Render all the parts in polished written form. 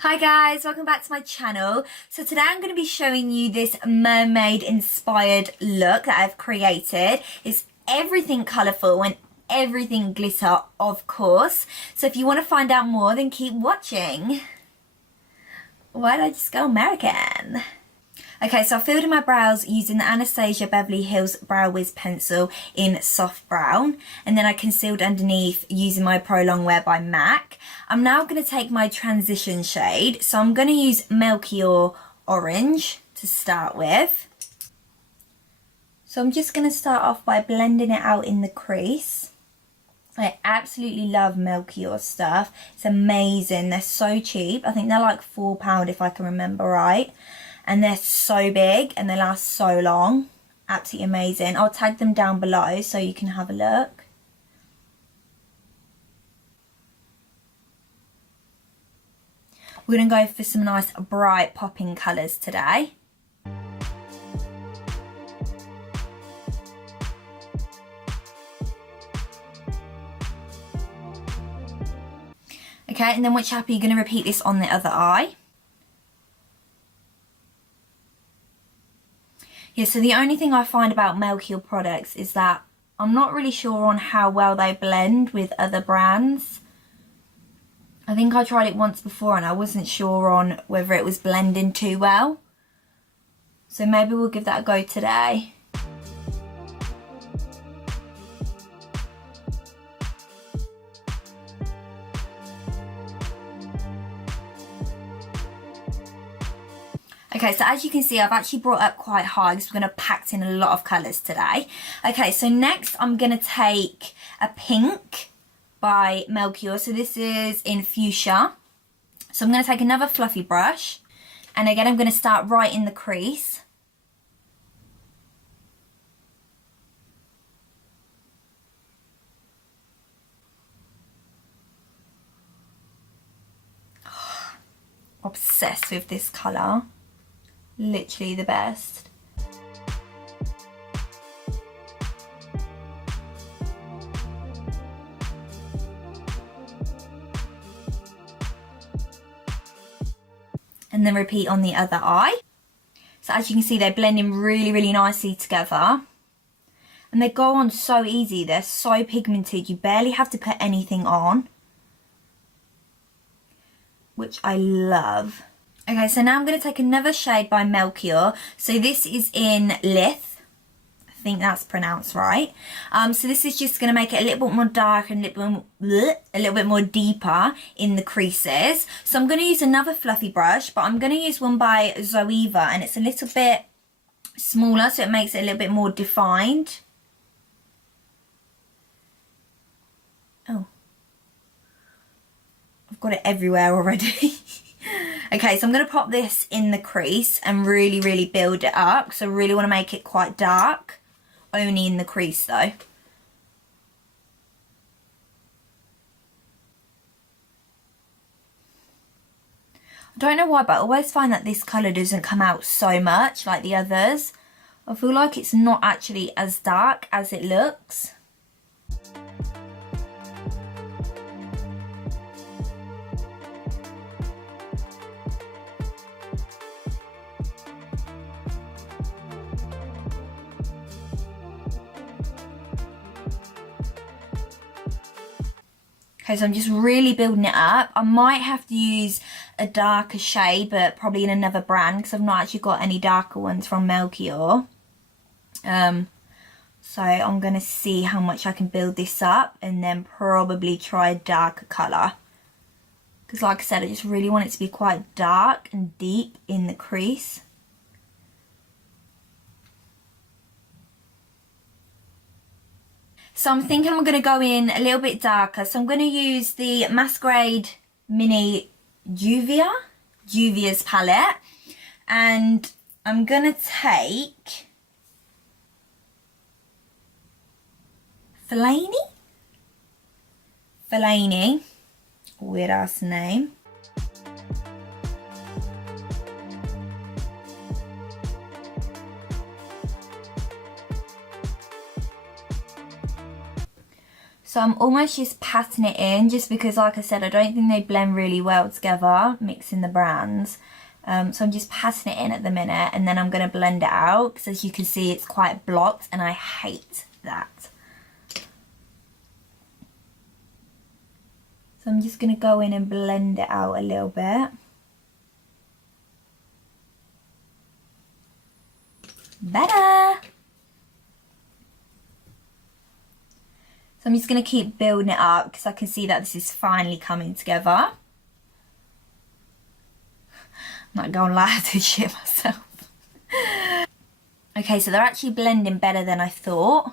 Hi guys, welcome back to my channel. So today I'm going to be showing you this mermaid inspired look that I've created. It's everything colourful and everything glitter, of course. So if you want to find out more, then keep watching. Why did I just go American? Okay, so I filled in my brows using the Anastasia Beverly Hills Brow Wiz pencil in soft brown, and then I concealed underneath using my Pro Longwear by MAC. I'm now going to take my transition shade, so I'm going to use Melchior Orange to start with. So I'm just going to start off by blending it out in the crease. I absolutely love Melchior stuff. It's amazing. They're so cheap. I think they're like £4 if I can remember right. And they're so big and they last so long. Absolutely amazing. I'll tag them down below so you can have a look. We're going to go for some nice bright popping colours today. Okay, and then once you're happy, you're going to repeat this on the other eye. Yeah, so the only thing I find about Melchior products is that I'm not really sure on how well they blend with other brands. I think I tried it once before and I wasn't sure on whether it was blending too well. So maybe we'll give that a go today. Okay, so as you can see, I've actually brought up quite high because we're going to pack in a lot of colours today. Okay, so next I'm going to take a pink by Melchior. So this is in fuchsia. So I'm going to take another fluffy brush. And again, I'm going to start right in the crease. Obsessed with this colour. Literally the best. And then repeat on the other eye. So as you can see, they're blending really, really nicely together. And they go on so easy. They're so pigmented. You barely have to put anything on, which I love. Okay, so now I'm going to take another shade by Melchior. So this is in Lith. I think that's pronounced right. So this is just going to make it a little bit more dark and a little bit more deeper in the creases. So I'm going to use another fluffy brush, but I'm going to use one by Zoeva, and it's a little bit smaller, so it makes it a little bit more defined. Oh. I've got it everywhere already. Okay, so I'm going to pop this in the crease and really, really build it up because I really want to make it quite dark. Only in the crease though. I don't know why, but I always find that this colour doesn't come out so much like the others. I feel like it's not actually as dark as it looks. Okay, so I'm just really building it up. I might have to use a darker shade, but probably in another brand because I've not actually got any darker ones from Melchior. So I'm going to see how much I can build this up and then probably try a darker colour. Because like I said, I just really want it to be quite dark and deep in the crease. So I'm thinking I'm going to go in a little bit darker. So I'm going to use the Masquerade Mini Juvia's palette. And I'm going to take Fellaini? Fellaini, weird ass name. So I'm almost just patting it in, just because, like I said, I don't think they blend really well together, mixing the brands. So I'm just patting it in at the minute, and then I'm going to blend it out, because as you can see, it's quite blocked, and I hate that. So I'm just going to go in and blend it out a little bit. Better! So I'm just going to keep building it up, because I can see that this is finally coming together. I'm not going to lie, I did shit myself. Okay, so they're actually blending better than I thought.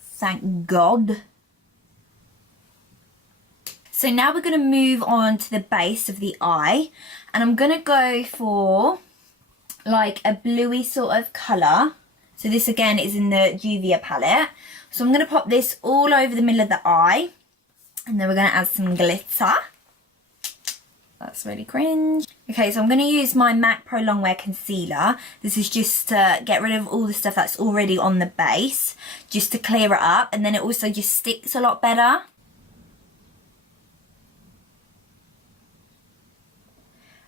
Thank God. So now we're going to move on to the base of the eye. And I'm going to go for like a bluey sort of colour. So this again is in the Juvia palette. So I'm going to pop this all over the middle of the eye. And then we're going to add some glitter. That's really cringe. Okay, so I'm going to use my MAC Pro Longwear Concealer. This is just to get rid of all the stuff that's already on the base. Just to clear it up. And then it also just sticks a lot better.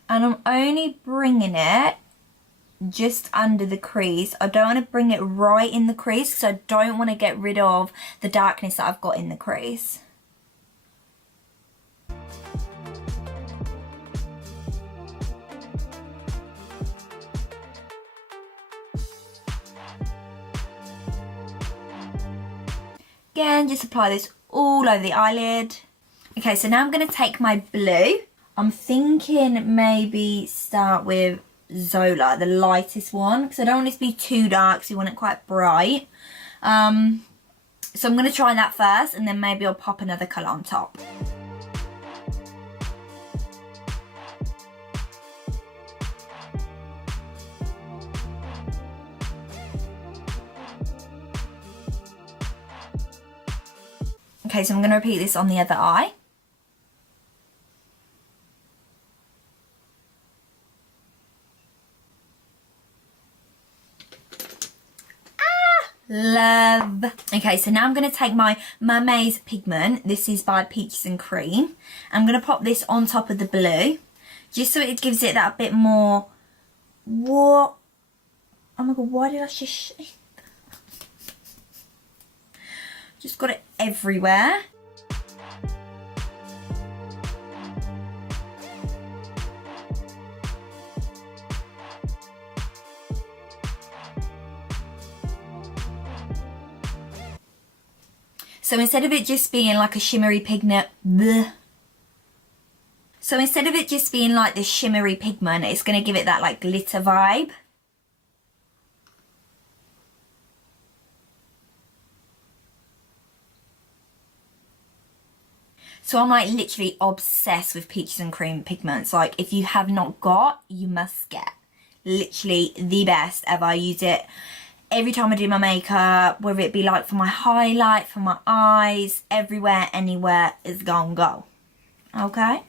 And I'm only bringing it just under the crease. I don't want to bring it right in the crease, because I don't want to get rid of the darkness that I've got in the crease. Again, just apply this all over the eyelid. Okay, so now I'm going to take my blue. I'm thinking maybe start with Zola, the lightest one, because I don't want it to be too dark, so you want it quite bright. So I'm going to try that first, and then maybe I'll pop another colour on top. Okay, so I'm going to repeat this on the other eye. Love. Okay, so now I'm going to take my Mermaid pigment. This is by Peaches and Cream. I'm going to pop this on top of the blue, just so it gives it that bit more... What? Oh my god, why did I just... Just got it everywhere. So instead of it just being like a shimmery pigment, So instead of it just being like this shimmery pigment, it's going to give it that like glitter vibe. So I'm like literally obsessed with Peaches and Cream pigments. Like if you have not got, you must get. Literally the best ever. I use it every time I do my makeup, whether it be like for my highlight, for my eyes, everywhere, anywhere, is gonna go. Okay?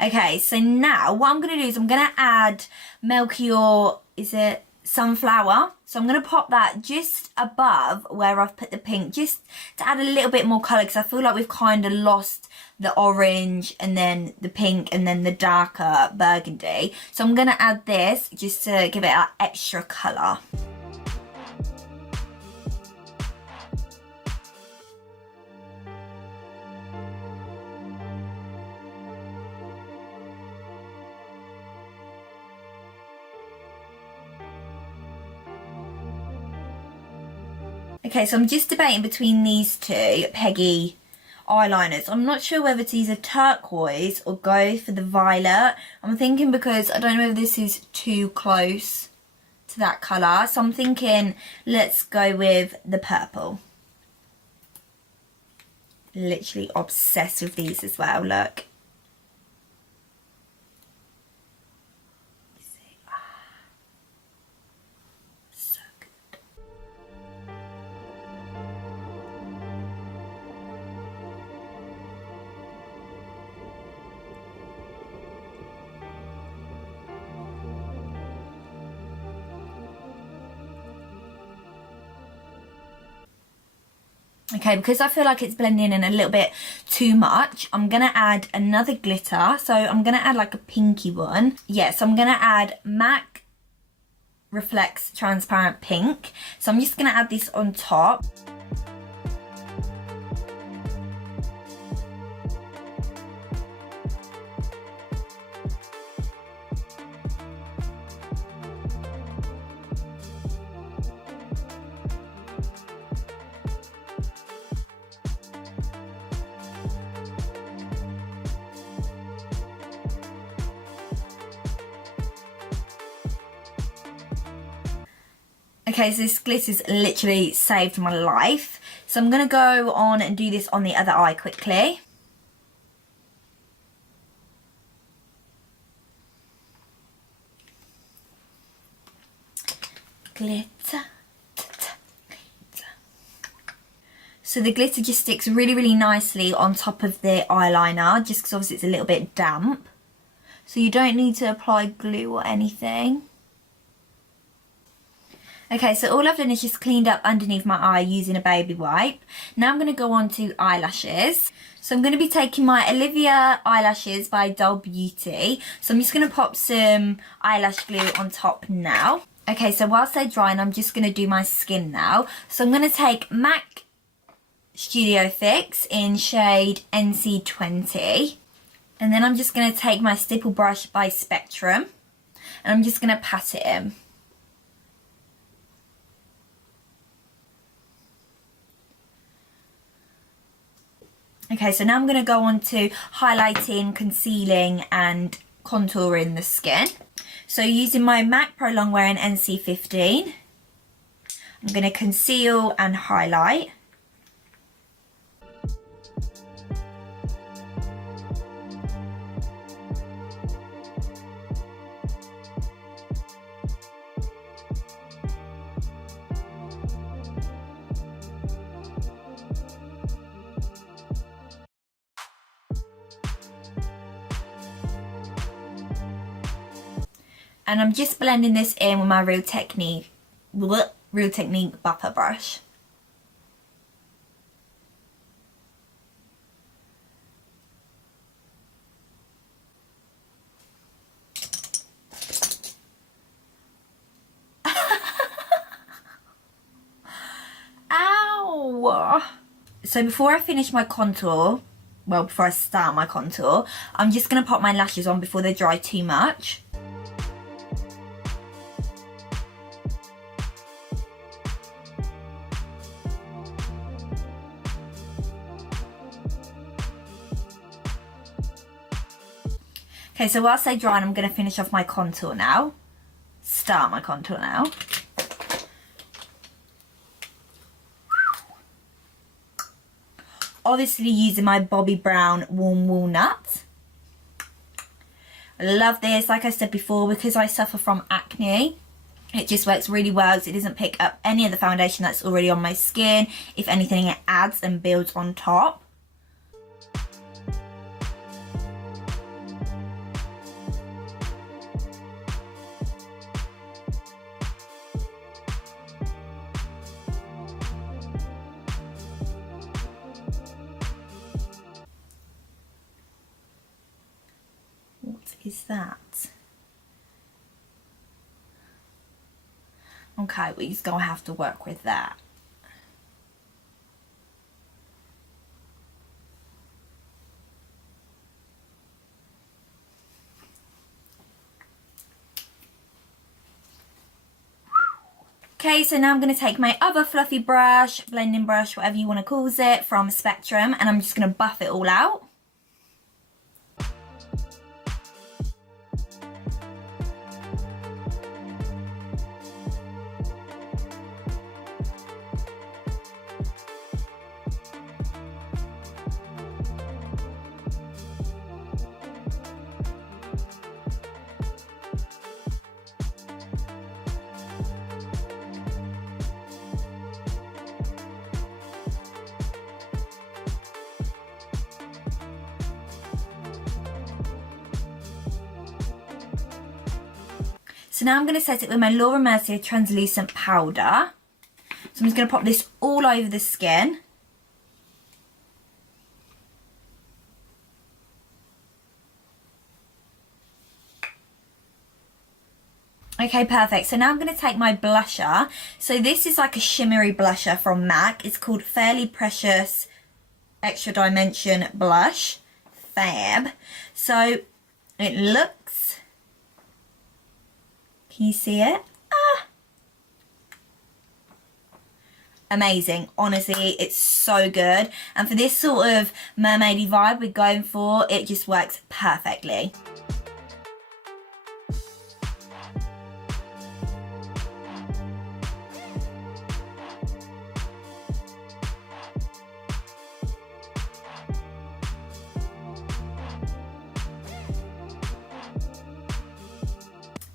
Okay, so now what I'm going to do is I'm going to add Melchior, is it Sunflower? So I'm going to pop that just above where I've put the pink, just to add a little bit more colour, because I feel like we've kind of lost the orange and then the pink and then the darker burgundy. So I'm going to add this just to give it that extra colour. Okay, so I'm just debating between these two Peggy eyeliners. I'm not sure whether to use a turquoise or go for the violet. I'm thinking because I don't know if this is too close to that colour. So I'm thinking let's go with the purple. Literally obsessed with these as well, look. Okay, because I feel like it's blending in a little bit too much, I'm going to add another glitter. So I'm going to add like a pinky one. Yeah, so I'm going to add MAC Reflects Transparent Pink. So I'm just going to add this on top. Okay, so this glitter's literally saved my life. So I'm going to go on and do this on the other eye quickly. Glitter. So the glitter just sticks really, really nicely on top of the eyeliner, just because obviously it's a little bit damp. So you don't need to apply glue or anything. Okay, so all I've done is just cleaned up underneath my eye using a baby wipe. Now I'm going to go on to eyelashes. So I'm going to be taking my Olivia eyelashes by Doll Beauty. So I'm just going to pop some eyelash glue on top now. Okay, so whilst they're drying, I'm just going to do my skin now. So I'm going to take MAC Studio Fix in shade NC20. And then I'm just going to take my stipple brush by Spectrum. And I'm just going to pat it in. Okay, so now I'm going to go on to highlighting, concealing and contouring the skin. So using my MAC Pro Longwear in NC15, I'm going to conceal and highlight. And I'm just blending this in with my Real Technique buffer brush. Ow! So before I finish my contour, well, before I start my contour, I'm just going to pop my lashes on before they dry too much. Okay, so whilst they dry, I'm going to finish off my contour now. Start my contour now. Obviously using my Bobbi Brown Warm Walnut. I love this, like I said before, because I suffer from acne. It just works really well, because it doesn't pick up any of the foundation that's already on my skin. If anything, it adds and builds on top. What is that? Okay, we're just gonna have to work with that. Okay, so now I'm going to take my other fluffy brush, blending brush, whatever you want to call it, from Spectrum, and I'm just going to buff it all out. So now I'm going to set it with my Laura Mercier translucent powder. So I'm just going to pop this all over the skin. Okay, perfect. So now I'm going to take my blusher. So this is like a shimmery blusher from MAC. It's called Fairly Precious Extra Dimension Blush. Fab. So it looks... Can you see it? Amazing. Honestly, it's so good. And for this sort of mermaidy vibe we're going for, it just works perfectly.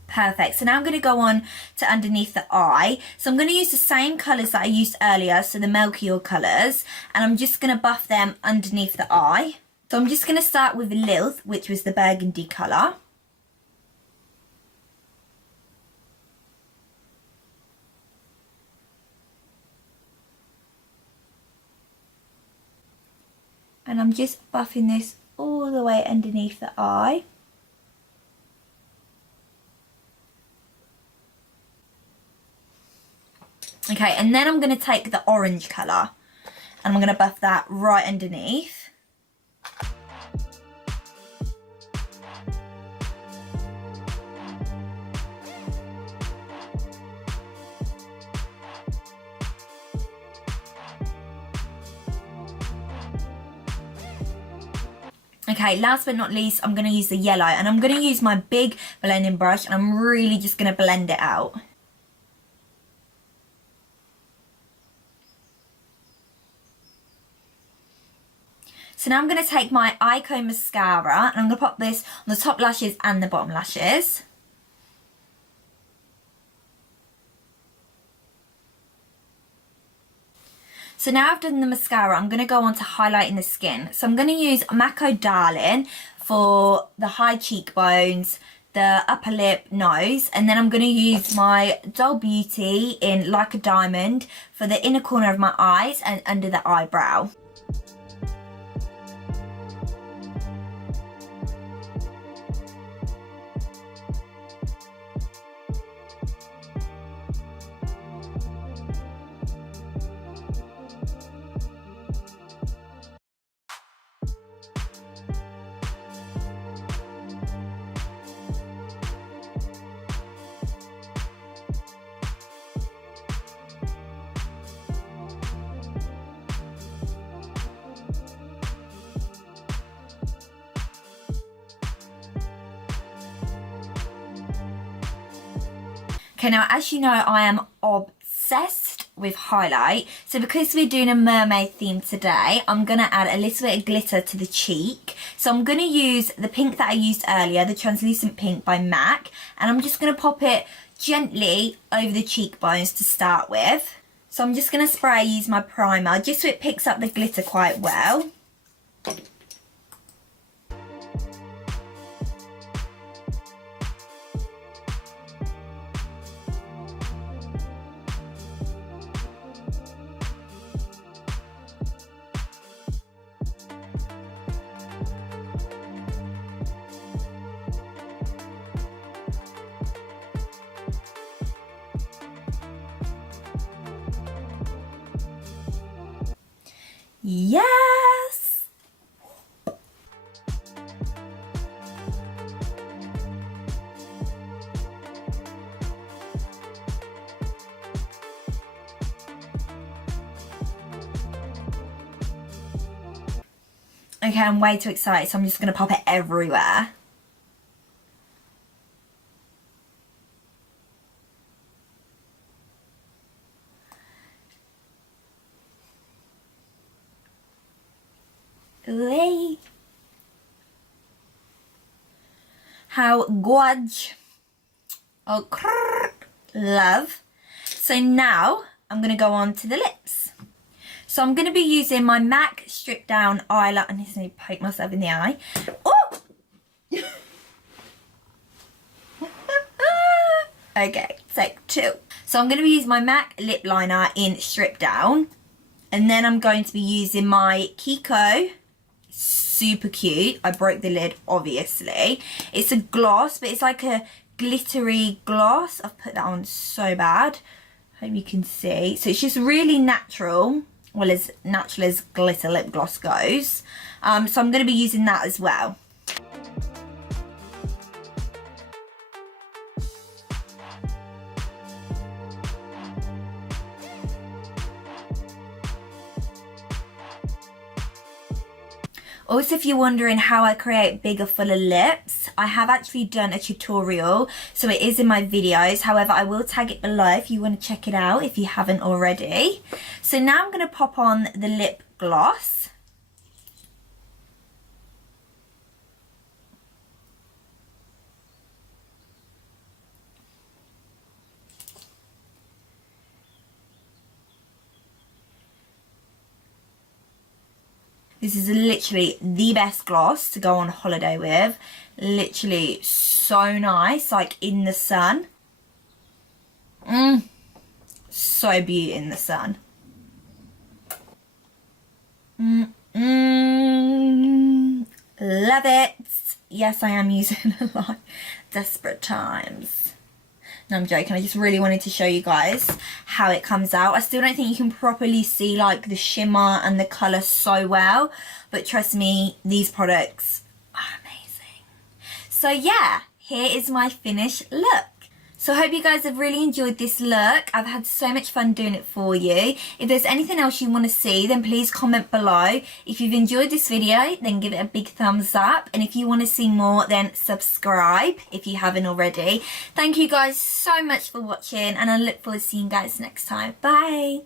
Perfect. So now I'm going to go on to underneath the eye. So I'm going to use the same colours that I used earlier, so the Melchior colours, and I'm just going to buff them underneath the eye. So I'm just going to start with Lilith, which was the burgundy colour. And I'm just buffing this all the way underneath the eye. Okay, and then I'm going to take the orange colour and I'm going to buff that right underneath. Okay, last but not least, I'm going to use the yellow, and I'm going to use my big blending brush, and I'm really just going to blend it out. So now I'm going to take my Icon mascara, and I'm going to pop this on the top lashes and the bottom lashes. So now I've done the mascara, I'm going to go on to highlighting the skin. So I'm going to use Mako Darling for the high cheekbones, the upper lip, nose, and then I'm going to use my Doll Beauty in Like a Diamond for the inner corner of my eyes and under the eyebrow. Okay, now as you know, I am obsessed with highlight. So because we're doing a mermaid theme today, I'm going to add a little bit of glitter to the cheek. So I'm going to use the pink that I used earlier, the translucent pink by MAC. And I'm just going to pop it gently over the cheekbones to start with. So I'm just going to spray, use my primer, just so it picks up the glitter quite well. Yes! Okay, I'm way too excited, so I'm just going to pop it everywhere. Ooh. How gorge. Oh, love. So now I'm going to go on to the lips. So I'm going to be using my MAC Strip Down Eyeliner. I need to poke myself in the eye. Oh! Okay, take two. So I'm going to be using my MAC Lip Liner in Strip Down. And then I'm going to be using my Kiko. Super cute. I broke the lid, obviously. It's a gloss, but it's like a glittery gloss. I've put that on so bad. Hope you can see. So it's just really natural. Well, as natural as glitter lip gloss goes. So I'm going to be using that as well. Also, if you're wondering how I create bigger, fuller lips, I have actually done a tutorial, so it is in my videos. However, I will tag it below if you want to check it out if you haven't already. So now I'm going to pop on the lip gloss. This is literally the best gloss to go on holiday with. Literally so nice, like in the sun. So beautiful in the sun. Love it. Yes, I am using a lot. Desperate times. No, I'm joking. I just really wanted to show you guys how it comes out. I still don't think you can properly see like the shimmer and the colour so well, but trust me, these products are amazing. So yeah, here is my finished look. So I hope you guys have really enjoyed this look. I've had so much fun doing it for you. If there's anything else you want to see, then please comment below. If you've enjoyed this video, then give it a big thumbs up. And if you want to see more, then subscribe if you haven't already. Thank you guys so much for watching, and I look forward to seeing you guys next time. Bye.